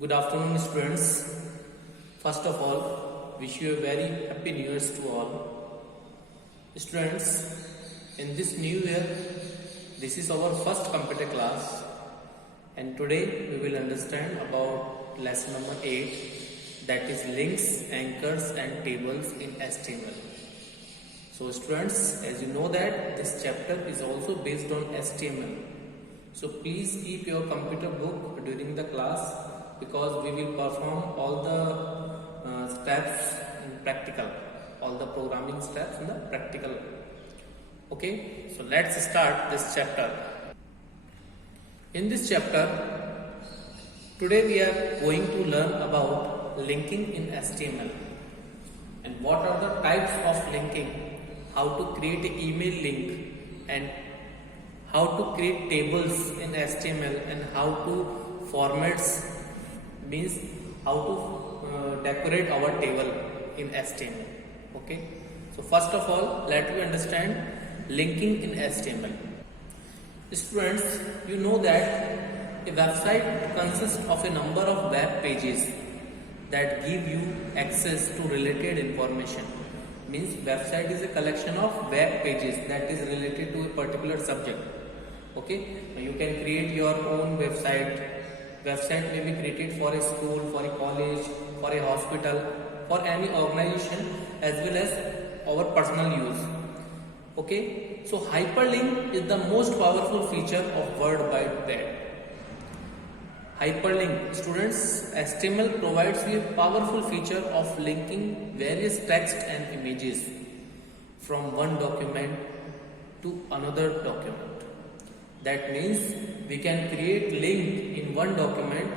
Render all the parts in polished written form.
Good afternoon, students. First of all, wish you a very happy New Year's to all. Students, in this new year, this is our first computer class, and today we will understand about lesson number 8, that is links, anchors and tables in HTML. So students, as you know that this chapter is also based on HTML. So please keep your computer book during the class, because we will perform all the steps in practical, all the programming steps in the practical. Okay, so let's start this chapter. In this chapter, today we are going to learn about linking in HTML and what are the types of linking, how to create an email link, and how to create tables in HTML, and how to formats, means how to decorate our table in HTML. Okay, so first of all, let me understand linking in HTML. Students, you know that a website consists of a number of web pages that give you access to related information. Means website is a collection of web pages that is related to a particular subject. Okay, you can create your own website. Website may be created for a school, for a college, for a hospital, for any organization, as well as our personal use. Okay, so hyperlink is the most powerful feature of World Wide Web. Hyperlink, students, HTML provides you a powerful feature of linking various text and images from one document to another document. That means we can create link in one document.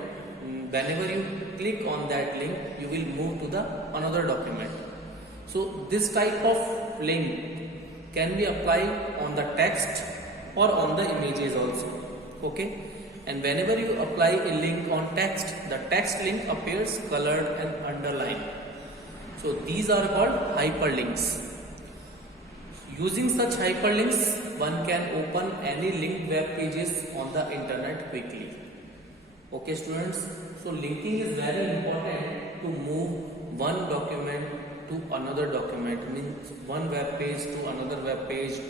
Whenever you click on that link, you will move to the another document. So this type of link can be applied on the text or on the images also. Okay, and whenever you apply a link on text, the text link appears colored and underlined. So these are called hyperlinks. Using such hyperlinks, one can open any linked web pages on the internet quickly. Okay students, so linking is very important to move one document to another document, means one web page to another web page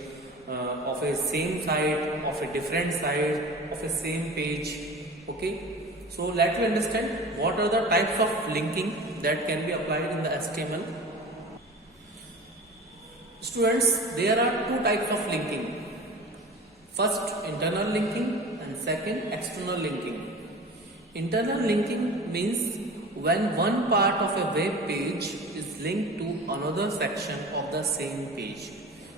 of a same site, of a different site, of a same page. Okay, so let me understand what are the types of linking that can be applied in the HTML. Students, there are two types of linking. First, internal linking, and second, external linking. Internal linking means when one part of a web page is linked to another section of the same page.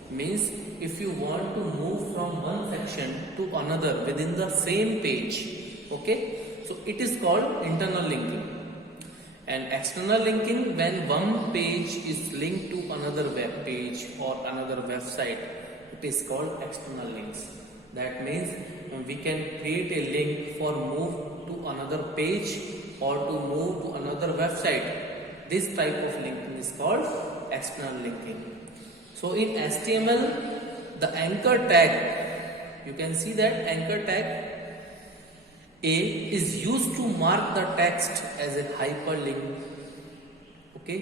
Means if you want to move from one section to another within the same page, okay, so it is called internal linking. And external linking, when one page is linked to another web page or another website, it is called external links. That means we can create a link for move to another page or to move to another website. This type of linking is called external linking. So in HTML, the anchor tag, you can see that anchor tag A is used to mark the text as a hyperlink. Okay,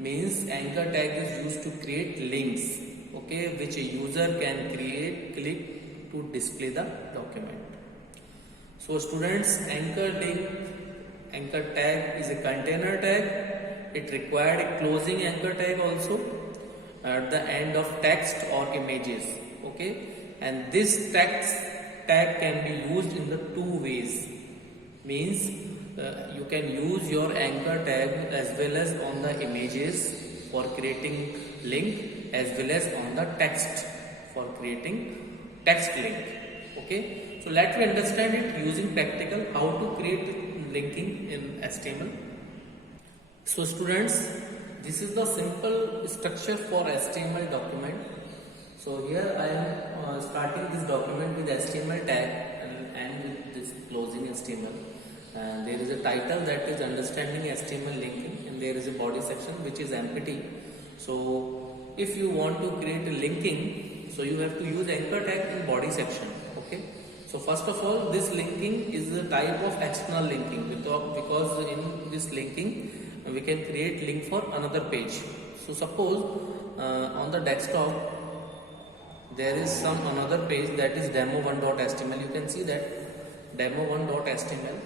means anchor tag is used to create links, okay, which a user can click to display the document. So students, anchor tag is a container tag. It required a closing anchor tag also at the end of text or images. Okay, and this text tag can be used in the two ways. Means you can use your anchor tag as well as on the images for creating link, as well as on the text for creating text link. Okay, so let me understand it using practical, how to create linking in HTML. So students, this is the simple structure for HTML document. So here I am starting this document with HTML tag and with this closing HTML. And there is a title that is understanding HTML linking, and there is a body section which is empty. So if you want to create a linking, so you have to use anchor tag in body section. Okay, So first of all, this linking is a type of external linking because in this linking we can create link for another page. So suppose on the desktop there is some another page that is demo1.html. You can see that demo1.html.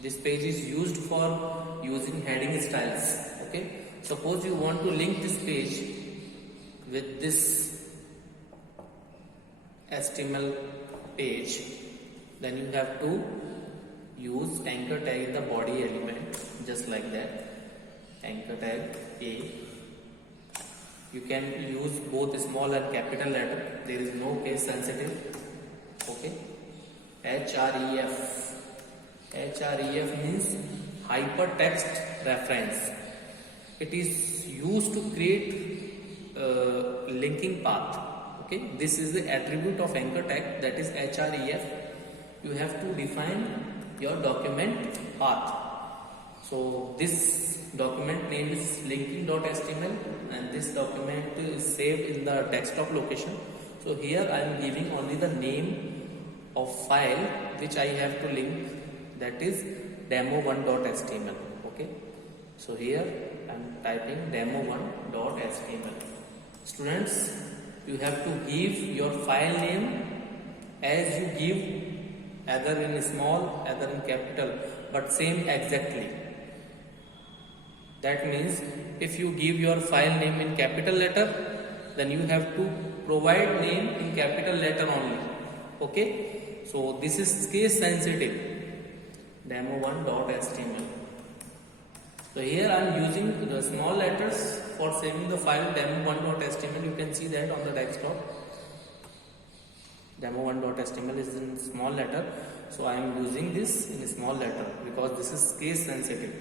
This page is used for using heading styles. Okay. Suppose you want to link this page with this HTML page, then you have to use anchor tag in the body element, just like that. Anchor tag A. You can use both small and capital letter. There is no case sensitive. Okay. href. href means hypertext reference. It is used to create linking path. Okay, this is the attribute of anchor tag, that is href. You have to define your document path. So this document name is linking.html and this document is saved in the desktop location. So here I am giving only the name of file which I have to link, that is demo1.html. Okay, so here I am typing demo1.html. Students, you have to give your file name as you give either in small, either in capital, but same exactly. That means if you give your file name in capital letter, then you have to provide name in capital letter only. Okay, so this is case sensitive. Demo1.html. So here I am using the small letters for saving the file demo1.html. You can see that on the desktop. Demo1.html is in small letter. So I am using this in small letter because this is case sensitive.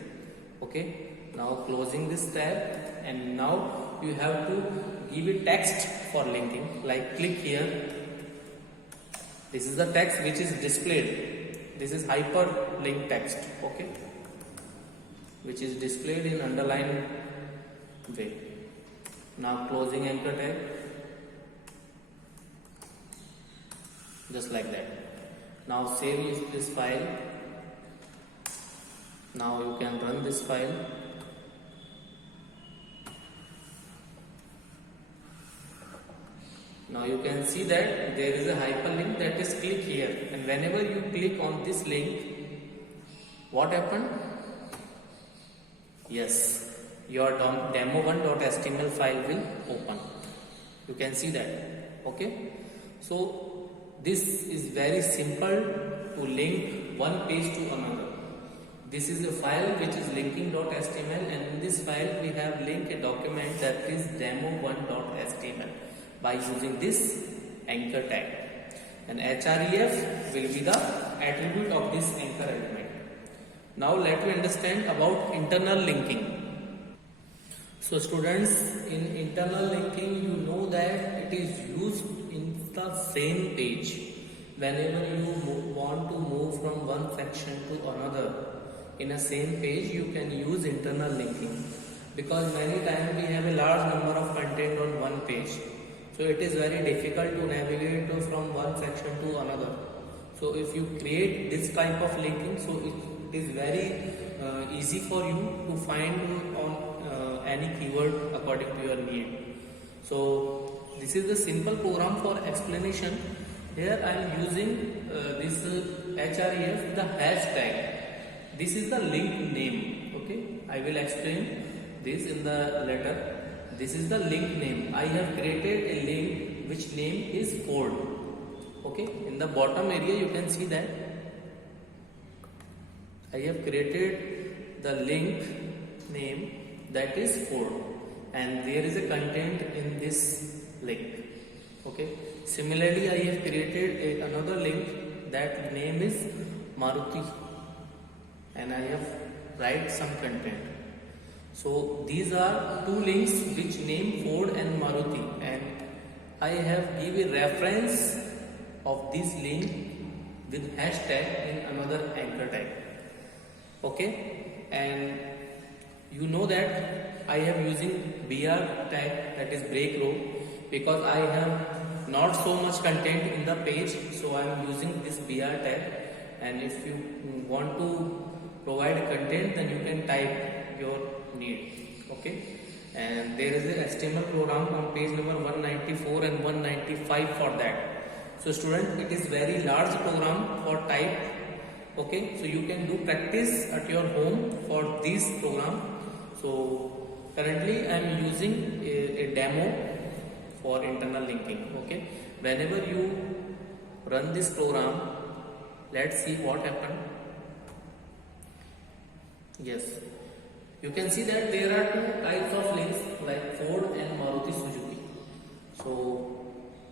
Okay. Now closing this tab, and now you have to give a text for linking. Like click here. This is the text which is displayed. This is hyperlink text. Okay. Which is displayed in underlined way. Now closing anchor tag, just like that. Now save this file. Now you can run this file. Now you can see that there is a hyperlink, that is click here, and whenever you click on this link, what happened? Yes, your demo1.html file will open. You can see that. Okay, so this is very simple to link one page to another. This is a file which is linking.html, and in this file we have linked a document that is demo1.html by using this anchor tag, and href will be the attribute of this anchor element. Now let me understand about internal linking. So students, in internal linking you know that it is used in the same page. Whenever you want to move from one section to another in a same page, you can use internal linking, because many times we have a large number of content on one page. So it is very difficult to navigate from one section to another. So if you create this type of linking, so it is very easy for you to find on any keyword according to your need. So this is the simple program for explanation. Here I am using this href, the hashtag. This is the link name. Okay, I will explain this in the letter. This is the link name. I have created a link which name is Ford. Okay, in the bottom area you can see that I have created the link name that is Ford, and there is a content in this link. Okay, similarly I have created another link that name is Maruti, and I have write some content. So these are two links which name Ford and Maruti, and I have given reference of this link with hashtag in another anchor tag. Okay, and you know that I am using BR tag, that is break row, because I have not so much content in the page, so I am using this BR tag. And if you want to provide content, then you can type your need. Okay, and there is an HTML program on page number 194 and 195 for that. So student, it is very large program for type. Okay, so you can do practice at your home for this program. So currently I am using a demo for internal linking. Okay, whenever you run this program, let's see what happened. Yes, you can see that there are two types of links like Ford and Maruti Suzuki. So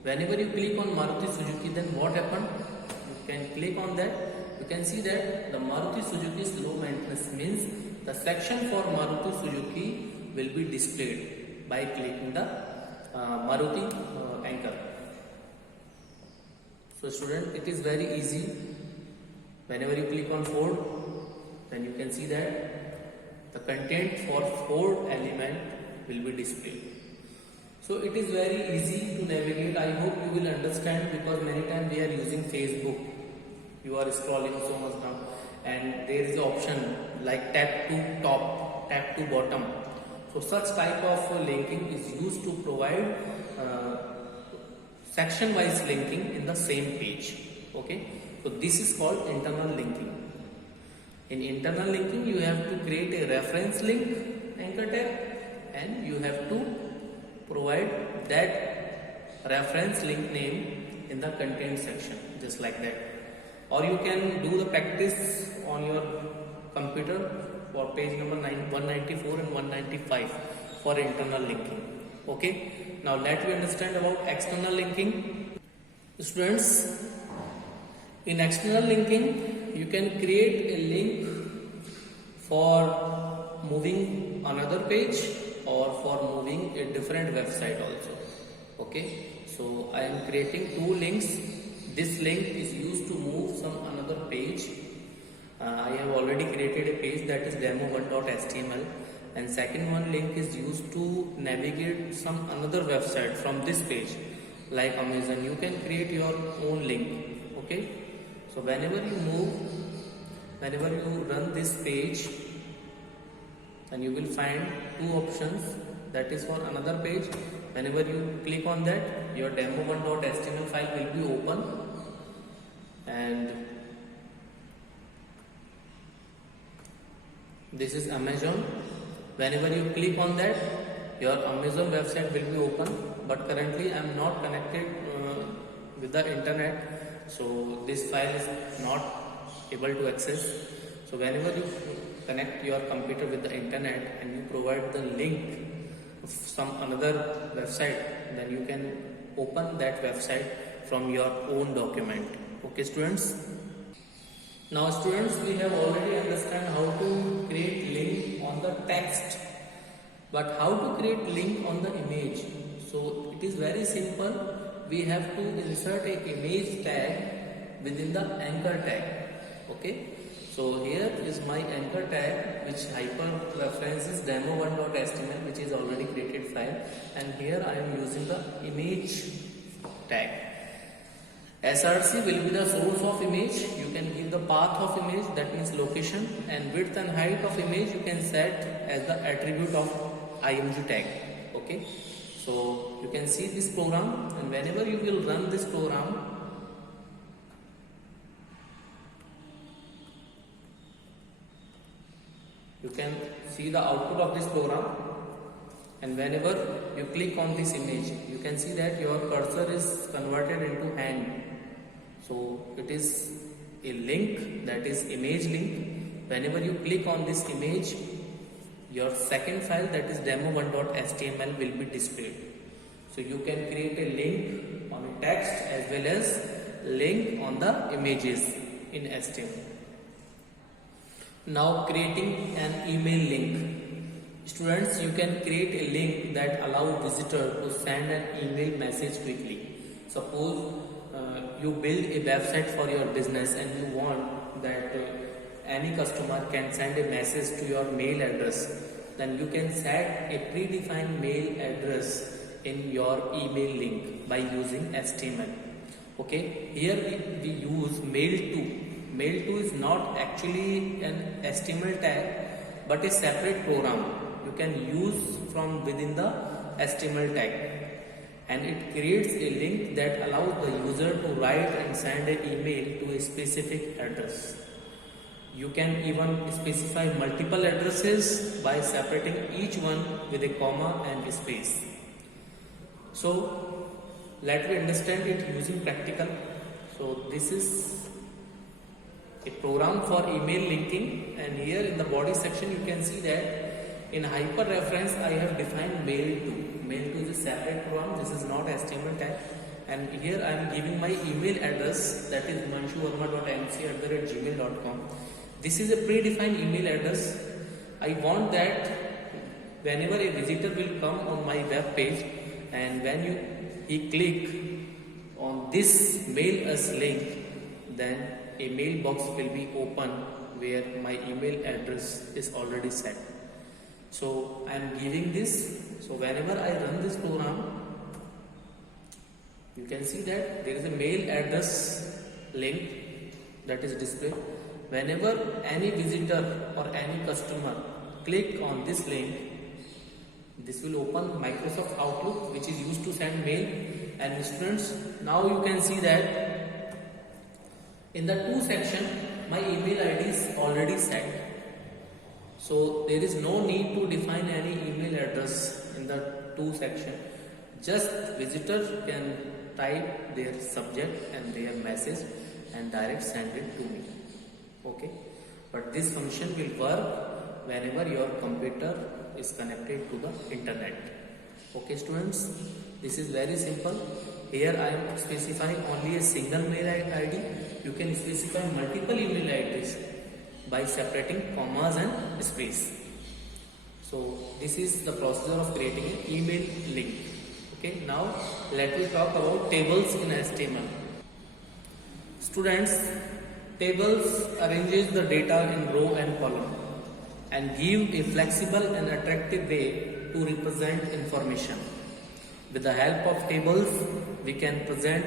whenever you click on Maruti Suzuki, then what happened? You can click on that. You can see that the Maruti Suzuki is low maintenance, means the section for Maruti Suzuki will be displayed by clicking the Maruti anchor. So student, it is very easy. Whenever you click on Ford, then you can see that the content for Ford element will be displayed. So it is very easy to navigate. I hope you will understand, because many times we are using Facebook. You are scrolling so much down, and there is an option like tap to top, tap to bottom. So such type of linking is used to provide section wise linking in the same page. Okay, so this is called internal linking. In internal linking, you have to create a reference link anchor tag, and you have to provide that reference link name in the content section, just like that. Or you can do the practice on your computer for page number 194 and 195 for internal linking. Okay, now let me understand about external linking. Students, in external linking, you can create a link for moving another page or for moving a different website also. Okay, so I am creating two links. This link is used to move some another page. I have already created a page, that is demo1.html, and second one link is used to navigate some another website from this page like Amazon. You can create your own link. Okay, so whenever you run this page, and you will find two options, that is for another page. Whenever you click on that, your demo1.html file will be open, and this is Amazon. Whenever you click on that, your Amazon website will be open, but currently I am not connected with the internet, so this file is not able to access. So whenever you connect your computer with the internet and you provide the link of some another website, then you can open that website from your own document. Okay students, now students, we have already understand how to create link on the text, but how to create link on the image? So it is very simple. We have to insert a image tag within the anchor tag. Okay, so here is my anchor tag, which hyper references demo1.html, which is already created file, and here I am using the image tag. SRC will be the source of image. You can give the path of image, that means location, and width and height of image you can set as the attribute of img tag. Okay, so you can see this program, and whenever you will run this program, you can see the output of this program. And whenever you click on this image, you can see that your cursor is converted into hand. So it is a link, that is image link. Whenever you click on this image, your second file, that is demo1.html, will be displayed. So you can create a link on a text as well as link on the images in HTML. Now creating an email link. Students, you can create a link that allows visitor to send an email message quickly. Suppose you build a website for your business and you want that any customer can send a message to your mail address. Then you can set a predefined mail address in your email link by using HTML. Okay, here we use mail2. Mail2 is not actually an HTML tag but a separate program you can use from within the HTML tag, and it creates a link that allows the user to write and send an email to a specific address. You can even specify multiple addresses by separating each one with a comma and a space. So let me understand it using practical. So this is a program for email linking, and here in the body section you can see that in hyper reference I have defined mail2. Mail2 is a separate program, this is not HTML tag, and here I am giving my email address, that is manshuvarma.mc@gmail.com. This is a predefined email address. I want that whenever a visitor will come on my web page, and when he click on this mail us link, then a mailbox will be open where my email address is already set. So I am giving this. So whenever I run this program, you can see that there is a mail address link that is displayed. Whenever any visitor or any customer click on this link, this will open Microsoft Outlook, which is used to send mail. And students, now you can see that in the to section my email ID is already set. So there is no need to define any email address in the to section. Just visitor can type their subject and their message and direct send it to me. Okay, but this function will work whenever your computer is connected to the internet. Okay students, this is very simple. Here I am specifying only a single mail ID. You can specify multiple email IDs by separating commas and space. So this is the procedure of creating an email link. Okay, now let me talk about tables in HTML. Students, tables arranges the data in row and column and give a flexible and attractive way to represent information. With the help of tables, we can present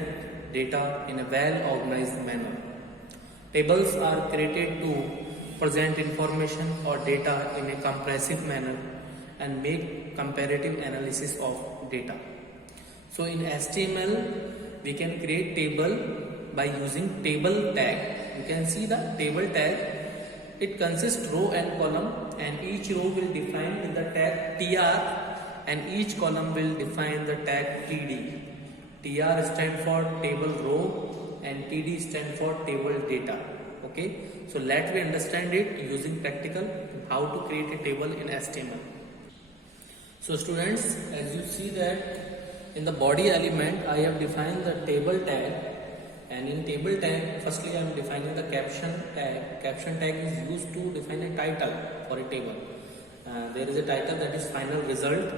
data in a well organized manner. Tables are created to present information or data in a comprehensive manner and make comparative analysis of data. So in HTML, we can create table by using table tag. You can see the table tag. It consists row and column, and each row will define with the tag tr, and each column will define the tag td. Tr stands for table row and td stands for table data. Okay, so let me understand it using practical how to create a table in HTML. So students, as you see that in the body element I have defined the table tag, and in table tag firstly I am defining the caption tag. Caption tag is used to define a title for a table. There is a title that is final result,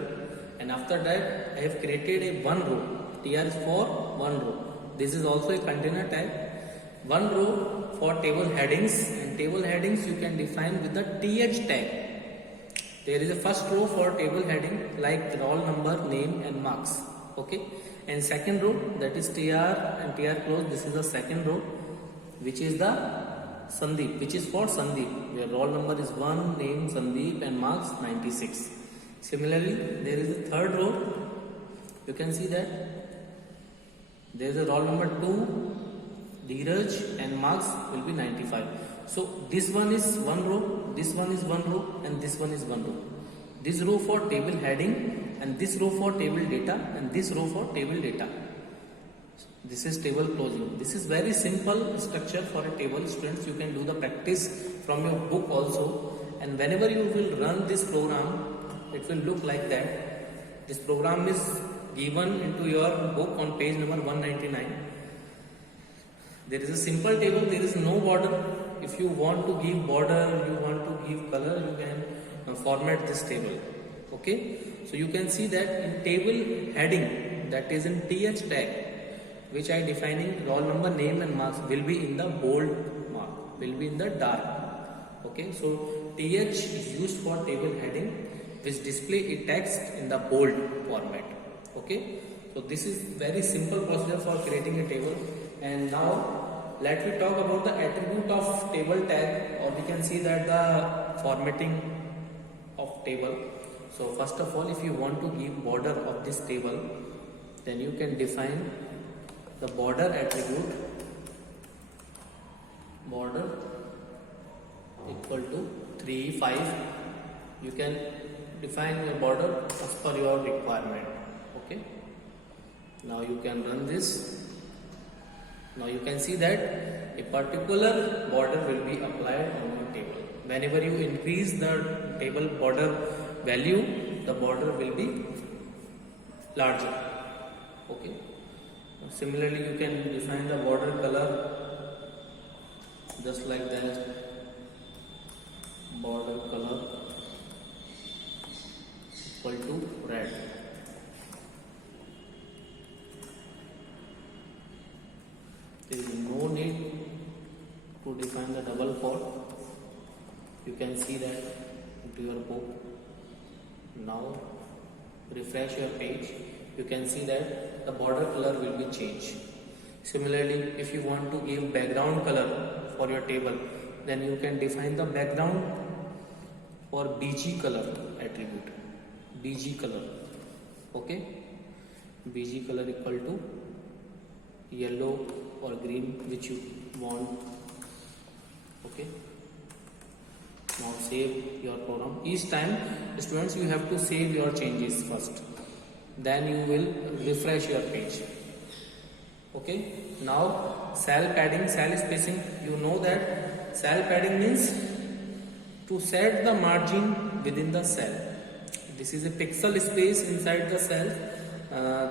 and after that I have created a one row. Tr is for one row. This is also a container tag. One row for table headings, and table headings you can define with the th tag. There is a first row for table heading like roll number, name and marks. Okay, and second row, that is tr and tr close. This is the second row, which is the Sandeep, which is for Sandeep, where roll number is 1, name Sandeep and marks 96. Similarly, there is a third row. You can see that there is a roll number 2, Dheeraj, and marks will be 95. So this one is one row, this one is one row, and this one is one row. This row for table heading, and this row for table data, and this row for table data. This is table closing. This is very simple structure for a table. Students, you can do the practice from your book also, and whenever you will run this program, it will look like that. This program is given into your book on page number 199. There is a simple table, there is no border. If you want to give border, you want to give color, you can format this table. Okay, so you can see that in table heading, that is in th tag, which I defining roll number, name and marks, will be in the bold mark, will be in the dark. Okay, so th is used for table heading, which display a text in the bold format. Okay, so this is very simple procedure for creating a table. And now let me talk about the attribute of table tag, or we can see that the formatting of table. So first of all, if you want to give border of this table, then you can define the border attribute, border equal to 3, 5. You can define your border as per your requirement. Okay, now you can run this. Now you can see that a particular border will be applied on your table. Whenever you increase the table border value, the border will be larger. Okay, similarly you can define the border color just like that. Border color equal to red. There is no need to define the double font. You can see that into your book. Now refresh your page. You can see that the border color will be changed. Similarly, if you want to give background color for your table, then you can define the background for BG color attribute. BG color. Okay, BG color equal to yellow or green, which you want. Okay, now save your program. Each time, students, you have to save your changes first, then you will refresh your page. Okay, now cell padding, cell spacing. You know that cell padding means to set the margin within the cell. This is a pixel space inside the cell.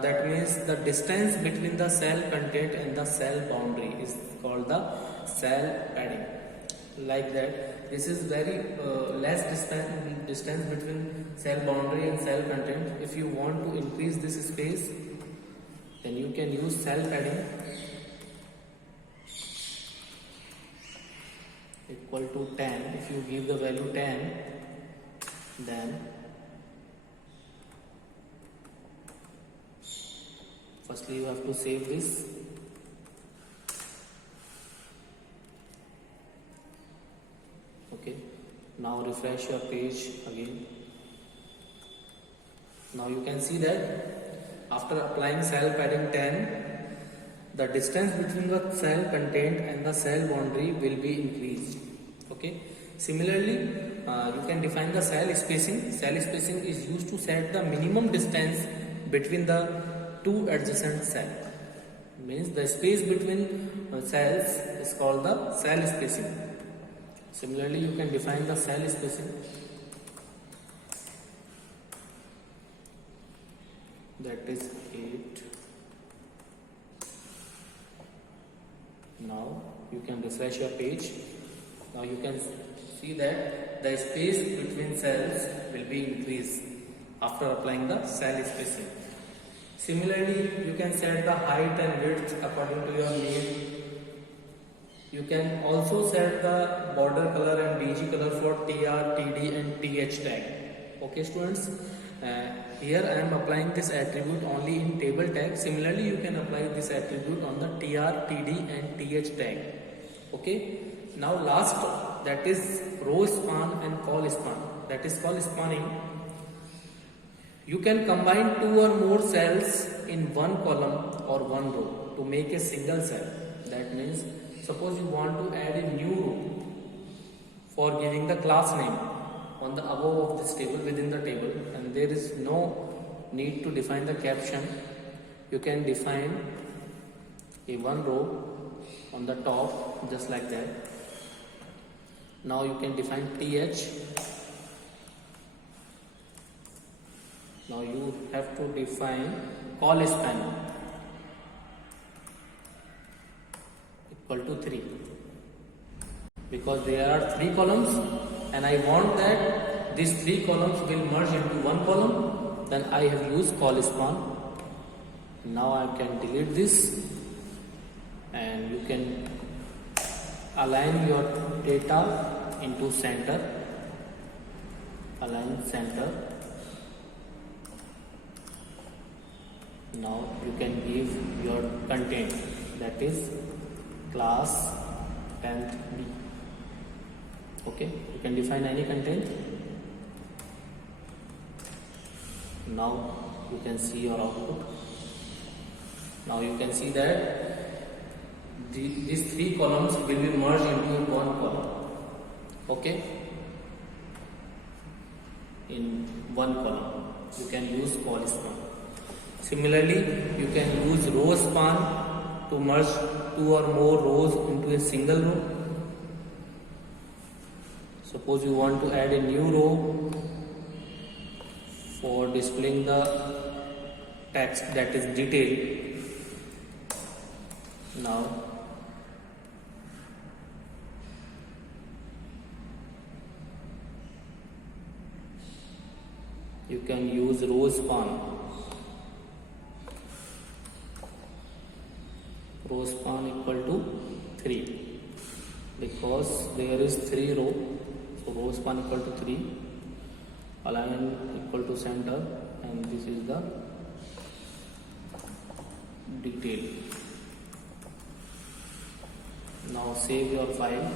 That means the distance between the cell content and the cell boundary is called the cell padding. Like that, this is very less distance between cell boundary and cell content. If you want to increase this space, then you can use cell padding equal to 10. If you give the value 10, then firstly you have to save this. Okay, now refresh your page again. Now you can see that after applying cell padding 10, the distance between the cell content and the cell boundary will be increased. Okay, similarly you can define the cell spacing. Cell spacing is used to set the minimum distance between the two adjacent cells. Means the space between cells is called the cell spacing. Similarly, you can define the cell spacing. That is 8. Now you can refresh your page. Now you can see that the space between cells will be increased after applying the cell spacing. Similarly, you can set the height and width according to your need. You can also set the border color and BG color for TR, TD and TH tag. Okay students, here I am applying this attribute only in table tag. Similarly, you can apply this attribute on the TR, TD and TH tag. Okay, now last, that is row span and call span. That is called spanning. You can combine 2 or more cells in one column or one row to make a single cell. That means, suppose you want to add a new row for giving the class name on the above of this table, within the table, and there is no need to define the caption. You can define a one row on the top just like that. Now you can define TH. Now you have to define call span equal to 3, because there are 3 columns and I want that these 3 columns will merge into one column. Then I have used call span. Now I can delete this, and you can align your data into center. Align center. Now you can give your content, that is class 10th B. Okay, you can define any content. Now you can see your output. Now you can see that these three columns will be merged into one column. Okay, in one column you can use call span. Similarly, you can use row span to merge two or more rows into a single row. Suppose you want to add a new row for displaying the text, that is detail. Now you can use row span. Row span equal to 3 because there is 3 row, so row span equal to 3, align equal to center, and this is the detail. Now save your file.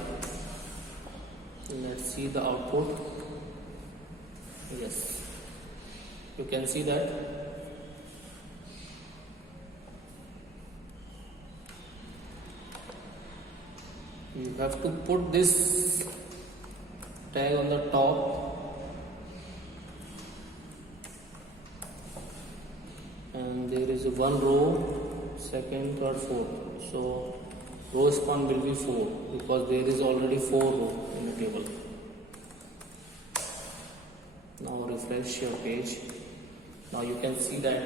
Let's see the output. Yes, you can see that you have to put this tag on the top, and there is one row, second, third, fourth. So row span will be 4 because there is already 4 rows in the table. Now refresh your page. Now you can see that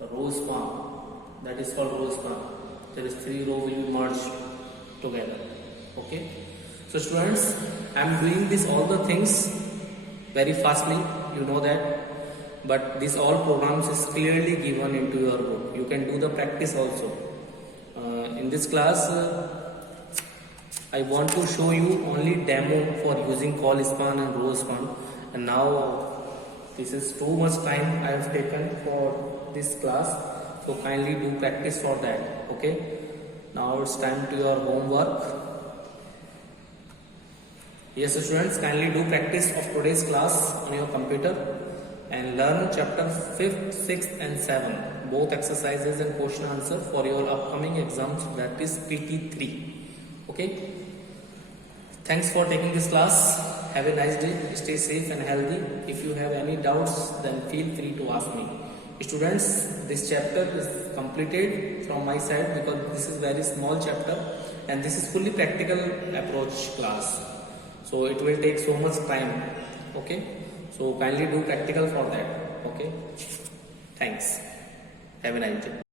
the row span, that is called row span. There is 3 rows will be merged together. Okay. So students, I am doing this all the things very fastly. You know that, but this all programs is clearly given into your book. You can do the practice also. In this class, I want to show you only demo for using call span and row span, and now this is too much time I have taken for this class, so kindly do practice for that. Okay, now it's time to your homework. Yes students, kindly do practice of today's class on your computer and learn chapter 5th, 6th and 7th, both exercises and question answer for your upcoming exams, that is PT3. Okay, thanks for taking this class. Have a nice day, stay safe and healthy. If you have any doubts, then feel free to ask me. Students, this chapter is completed from my side because this is very small chapter and this is fully practical approach class, so it will take so much time. Okay, so kindly do practical for that. Okay, thanks. Have a nice day.